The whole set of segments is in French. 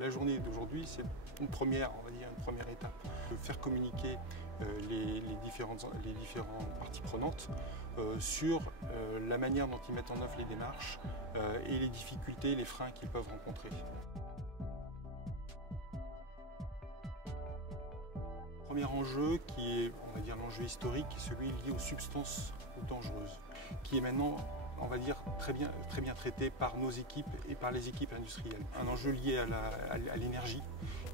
La journée d'aujourd'hui, c'est une première, on va dire, une première étape. De faire communiquer les différentes parties prenantes sur la manière dont ils mettent en œuvre les démarches et les difficultés, les freins qu'ils peuvent rencontrer. Le premier enjeu, qui est, on va dire, l'enjeu historique, est celui lié aux substances dangereuses, qui est maintenant, on va dire, très bien traité par nos équipes et par les équipes industrielles. Un enjeu lié à l'énergie.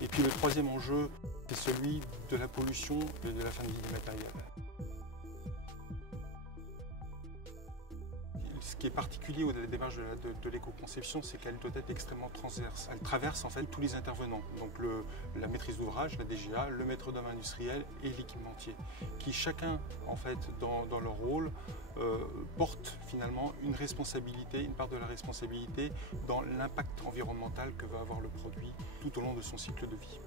Et puis le troisième enjeu, c'est celui de la pollution et de la fin de vie des matériels. Ce qui est particulier au démarche de l'éco-conception, c'est qu'elle doit être extrêmement transverse. Elle traverse en fait tous les intervenants, donc la maîtrise d'ouvrage, la DGA, le maître d'œuvre industriel et l'équipementier, qui chacun en fait dans leur rôle porte finalement une responsabilité, une part de la responsabilité dans l'impact environnemental que va avoir le produit tout au long de son cycle de vie.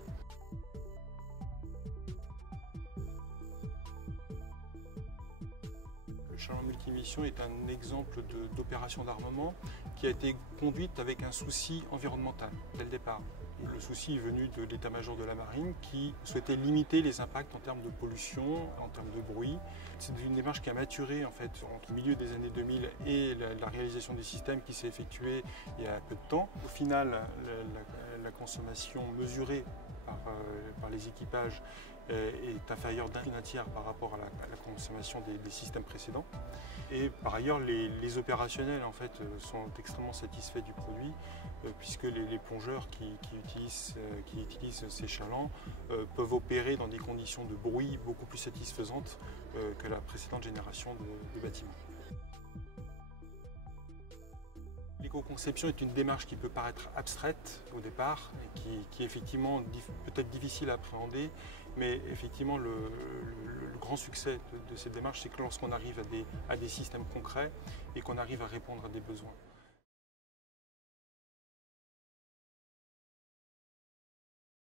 Le Chalon Multimission est un exemple d'opération d'armement qui a été conduite avec un souci environnemental dès le départ. Et le souci est venu de l'état-major de la marine qui souhaitait limiter les impacts en termes de pollution, en termes de bruit. C'est une démarche qui a maturé en fait entre le milieu des années 2000 et la réalisation du système qui s'est effectuée il y a peu de temps. Au final, la consommation mesurée par les équipages est inférieure d'un tiers par rapport à la consommation des systèmes précédents. Et par ailleurs, les opérationnels en fait, sont extrêmement satisfaits du produit puisque les plongeurs qui utilisent ces chalands peuvent opérer dans des conditions de bruit beaucoup plus satisfaisantes que la précédente génération de bâtiments. L'éco-conception est une démarche qui peut paraître abstraite au départ, et qui est effectivement peut-être difficile à appréhender, mais effectivement le grand succès de cette démarche, c'est que lorsqu'on arrive à des systèmes concrets et qu'on arrive à répondre à des besoins.